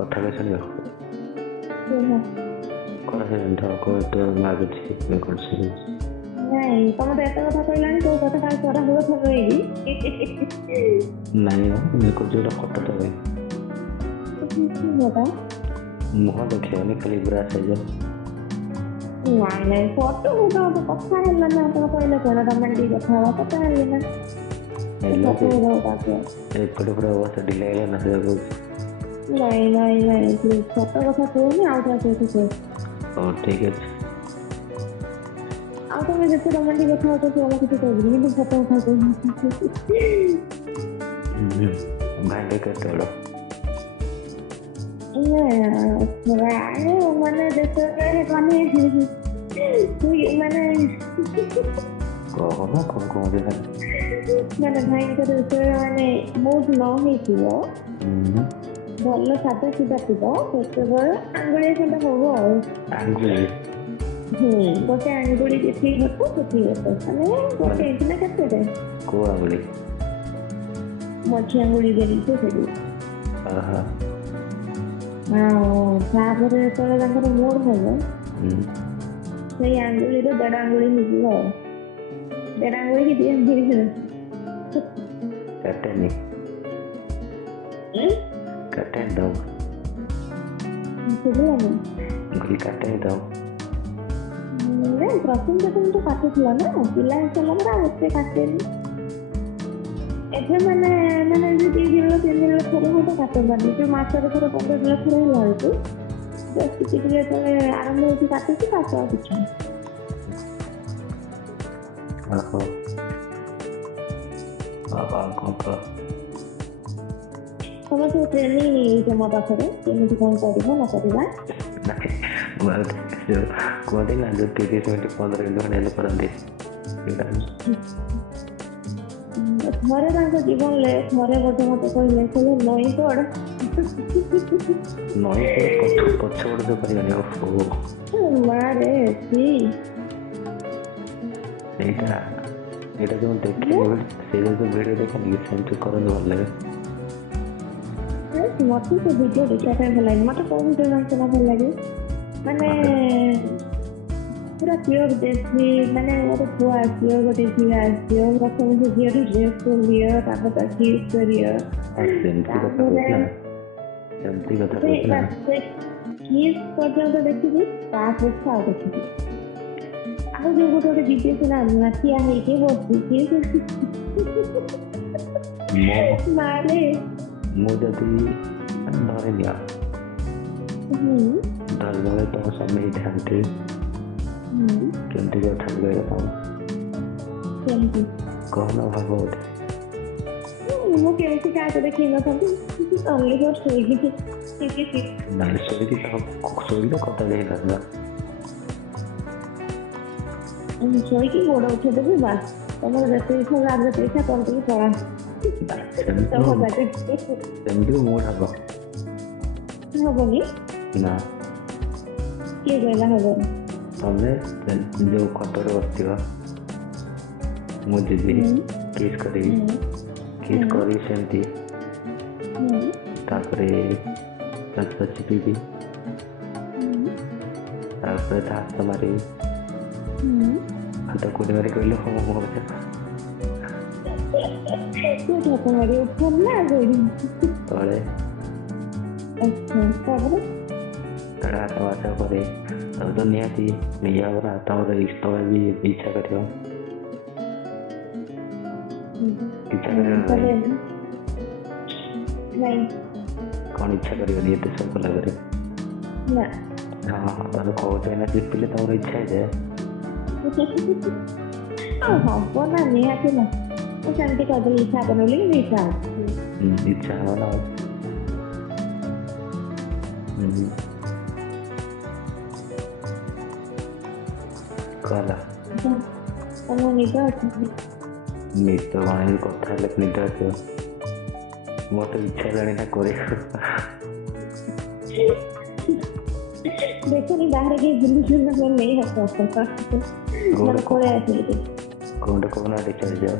କଥା ବି ଶୁଣିବ କୁହ। କ'ଣ ସେ ତ ମାଗୁଛି ଇଏ କରୁଛି ନାଇଁ ତମେ ତ ଏତେ କଥା କହିଲାଣି କୋଉ କଥା କାଳେ କରା ହୁଏ ଥର ନାଇଁ ଇଏ କରୁଛି ଗୋଟେ ଫଟୋ ଦେବେ କଥା ମୁହଁ ଦେଖିବନି ଖାଲି ପୁରା ସାଇଜ ନାଇଁ ନାଇଁ ଫଟୋ କଥା ହେଲା ନା ତମେ କହିଲେ କଣ ତମେ ଟିକେ କଥା ହବା କଥା ହେଲେ ନା ଏପଟେ ପୁରା ଅବସ୍ଥା ଢିଲା ହେଇଗଲା ନା ସେ କହୁଛି ନାଇଁ ନାଇଁ ନାଇଁ ପ୍ଲିଜ ଫଟୋ କଥା କୁହନି ଆଉ କାହା ସହିତ କୁହ। ହଉ ଠିକ୍ ଅଛି ଆଉ ତମେ ଯେତେ ରୋମାଣ୍ଟିକ କଥା ହଉଛ ସେ କିଛି କହିବିନି କିନ୍ତୁ ଫଟୋ କଥା କହିବି ଭାଇଙ୍କ କେତେବେଳେ ମାନେ ଦେଶରେ ମାନେ ମାନେ କହନା କ'ଣ କହନ୍ତି ମାନେ ଭାଇଙ୍କର ଯେତେବେଳେ ମାନେ ବହୁତ ନ ହେଇଥିବ ଭଲ ସାଧା ସିଧା ଥିବ ସେତେବେଳେ ଆଙ୍ଗୁଳିଆ ଖଣ୍ଡ ହବ ଆଉ ଆଙ୍ଗୁଳି ଗୋଟେ ଆଙ୍ଗୁଳି ଯେତିକି ହବ ସେତିକି ହବ ମାନେ ଗୋଟେ ନା କେତେଟା କୋଉ ଆଙ୍ଗୁଳି ମଝି ଆଙ୍ଗୁଳି ଦେଲିଛୁ ସେଠି ଆଉ ତାପରେ ଯେତେବେଳେ ତାଙ୍କର ମୋଡ ହବ ସେଇ ଆଙ୍ଗୁଳିରେ ଦେଢ଼ ଆଙ୍ଗୁଳି ହେଇଯିବ ଆଉ ଦେଢ଼ ଆଙ୍ଗୁଳି କି 2 ଆଙ୍ଗୁଳି କାଟେନି କାଟେନି ଦଉ ଶୁଭିଲାନି ଗୁଲି କାଟେନି ଦଉ ନାଇଁ ପ୍ରଥମ ତ କାଟୁଥିଲା ନା ପିଲା ହେଇସାରିଲା ପରେ ଆଉ ଏତେ କାଟେନି ଏବେ ମାନେ 2 ଦିନ 3 ଦିନ ଥରେ ମୋତେ କାଟନ୍ତାନି ଯୋଉ ମାସରେ ଥରେ 15 ଦିନ ଥରେ ହେଲା ବେଳକୁ ଟିକେ ଟିକେ ଯେତେବେଳେ ଆରମ୍ଭ ହେଉଛି କାଟୁଛି ତାକୁ ଆଉ କିଛି ତମେ ସବୁ ଟ୍ରେନିଂ ନେଇଛ ମୋ ପାଖରେ କେମିତି କ'ଣ କରିବ ନ କରିବା କୁହନ୍ତି ନା ଯୋଉ 30 ମିନିଟ୍ 15 ମିନିଟ୍ ହେଲେ କରନ୍ତି ଥରେ ତାଙ୍କ ଜୀବନରେ ଥରେ ବୋଧେ ମୋତେ କହିଲେ କହିଲେ ନଈ ପଡ଼ ନଈ ପଛ ପଟେ ତ କରିବନି ମାରେ ଏଇଟା ଯୋଉ ଦେଖିଲି ସେଇଟା ଯୋଉ ଭିଡ଼ିଓ ଦେଖେନି ସେମିତି କରନ୍ତୁ ଭଲ ଲାଗେ ମତେ ସେ ଭିଡ଼ିଓ ଦେଖିବା ପାଇଁ ଭଲ ଲାଗେ ମତେ କୋଉ ଭିଡ଼ିଓ ଜାଣିଛ ଭଲ ଲାଗେ ମାନେ ପୁରା ପିଓର ଦେଶୀ ମାନେ ଗୋଟେ ପୁଅ ଆସିବ ଗୋଟେ ଝିଅ ଆସିବ ପ୍ରଥମେ ସେ ଝିଅର ଡ୍ରେସ୍ ଖୋଲିବ ତାପରେ ତା କିସ୍ କରିବ କିସ୍ ପର୍ଯ୍ୟନ୍ତ ଦେଖିବି ତାପରେ ଆଉ ଦେଖିବି ଆଉ ଯୋଉ ଗୋଟେ ଭିଡ଼ିଓ ଥିଲା ଠିଆ ହେଇକି ବସିଛି ମାରେ ମୁଁ ଯଦି ଧରିନିଅ ଧରିନେଲେ ତମ ସ୍ୱାମୀ ହେଇଥାନ୍ତି କେମିତି କରିଥାନ୍ତି କେମିତି କହନ ଭାବ ଗୋଟେ ମୁଁ କେମିତି କାହାକୁ ଦେଖେଇ ନଥାନ୍ତି ତମେ ଶୋଇକି ନାଇଁ ଶୋଇକି କଥା ଦେଇଥାନ୍ତା ଶୋଇକି ଗୋଡ଼ ଉଠେଇଦେବି ବାସ୍ ତମର ଯେତେ ଇଚ୍ଛା ଯାହାର ଯେତେ ଇଚ୍ଛା କରିଦେବି ପଳା ସେମିତି ମୁଡ୍ ହବନି ନା କିଏ କହିଲା ହବନି ତମେ ଯୋଉ ଖଟରେ ବସିଥିବ ମୁଁ ଯିବି କିସ୍ କରିବି କିସ୍ କରିବି ସେମିତି ତାପରେ ଚିପିବି ତାପରେ ହାତ ମାରିବି ହାତ କୋଉଠି ମାରି କହିଲେ ତଳେ ହାତ ମାରିବା ପରେ ତମେ ତ ନିହାତି ଇଏ ହବ ନା ତମର ତମେ ବି ଇଚ୍ଛା କରିବ କ'ଣ ଇଚ୍ଛା କରିବନି ଏତେ ସବୁ କଲା ପରେ ତମେ କହୁଛ ନା ଚିପିଲେ ତମର ଇଚ୍ଛା ହେଇଯାଏ ହବ ନା ନିହାତି ନା ସେମିତି କରିଦେଲେ ଇଚ୍ଛା ହବନି ବୋଲି ଇଚ୍ଛା ହବ ନା କଲା ତମ ନିଦ ଅଛି ନିଦ କ'ଣ କଥା ହେଲେ ନିଦ ଆସିବ ମୋତେ ଇଚ୍ଛା ହେଲାଣି ନା କରିବାକୁ ଦେଖନି ବାହାରେ କିଏ ବୁଲୁଛନ୍ତି ନେଇ ହସ ପଳେଇ ଆସିଲି କୋଉଟା କହୁନା ଟିକେ ଚାଲିଯାଅ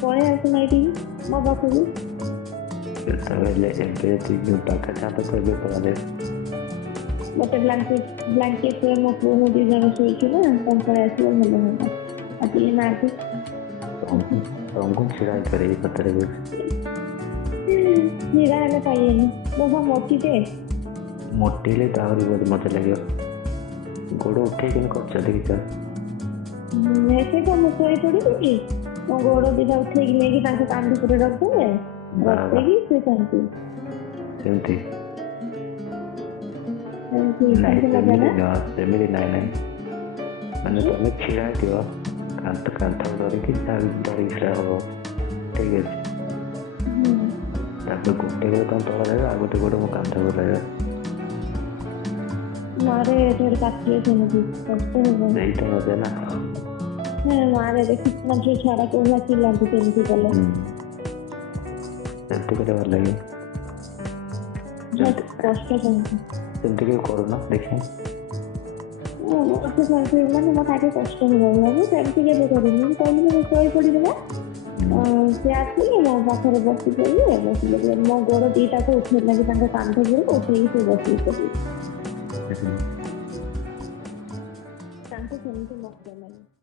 ପଳେଇ ଆସୁନା ଏଇଠି ମୋ ପାଖକୁ ଯେତେବେଳେ ଏବେ ପାଖା ଛାତ ତ ଏବେ ପରେ ଗୋଟେ ବ୍ଲାଙ୍କେଟରେ ମୋ ପୁଅ ମୋ 2 ଜଣ ଶୋଇଛୁ ନା ତାଙ୍କର ଆସିବ ଭଲ ହୁଅନ୍ତା ଆଉ ଟିକେ ନାହାନ୍ତି ତମକୁ ଛିଡ଼ା ହେଇପାରିବି ସତରେ ବି ଛିଡ଼ା ହେଲେ ପାଇବେନି ବାବା ମୋଟିଟେ ମୋଟିଲେ ତ ଆହୁରି ବହୁତ ମଜା ଲାଗିବ ଗୋଡ଼ ଉଠେଇକିନି କରୁଛ ଦେଖିଛ ସେଇଟା ମୁଁ ଶୋଇ ପଡ଼ିବି କି ମୋ ଗୋଡ଼ ଦିଟା ଉଠେଇକି ନେଇକି ତାଙ୍କ କାନ୍ଧ ଉପରେ ରଖିଦେବେ ରଖେଇକି ଶୋଇଥାନ୍ତି ସେମିତି ସେମିତି ନାଇଁ ମାନେ ତମେ ଛିଡ଼ା ହେଇଥିବ କାନ୍ଥ ଧରିକି ଧରିକି ଛିଡ଼ା ହବ ଠିକ୍ ଅଛି ତାପରେ ଗୋଟେ ଗୋଡ଼ ତମ ତଳ ରହିବ ଆଉ ଗୋଟେ ଗୋଡ଼ ମୋ କାନ୍ଥ ଉପରେ ରହିବ ମାରେ ଏଠାରେ କାଟିଲେ ସେମିତି କଷ୍ଟ ହେବ ସେଇଟା ମଜା ନା ମାରେ ଦେଖିଛୁ ନା ଝିଅ ଛୁଆଟା କୋଉଭଳିଆ ଚିଲାନ୍ତି ସେମିତି କଲେ ସେମିତି କଲେ ଭଲ ଲାଗେ କଷ୍ଟ ସେମିତି ସେମିତି କେବେ କରୁନ ଦେଖିଆ ମତେ ସେମିତି ମାନେ ମୋ ଖାଇବା କଷ୍ଟ ହେବ ମୁଁ ସେମିତି କେବେ କରିନି ମୁଁ କହିଲି ମୁଁ ଶୋଇ ପଡ଼ିବି ନା ସେ ଆସିକି ମୋ ପାଖରେ ବସି ପଡ଼ିଲେ ମୋ ଗୋଡ଼ ଦିଟାକୁ ଉଠେଇ ଲାଗି ତାଙ୍କ କାନ୍ଧ ଉପରେ ଉଠେଇକି ସେ ବସିକି ପଡ଼ିବି ତାଙ୍କୁ ସେମିତି ମଜା ଲାଗେ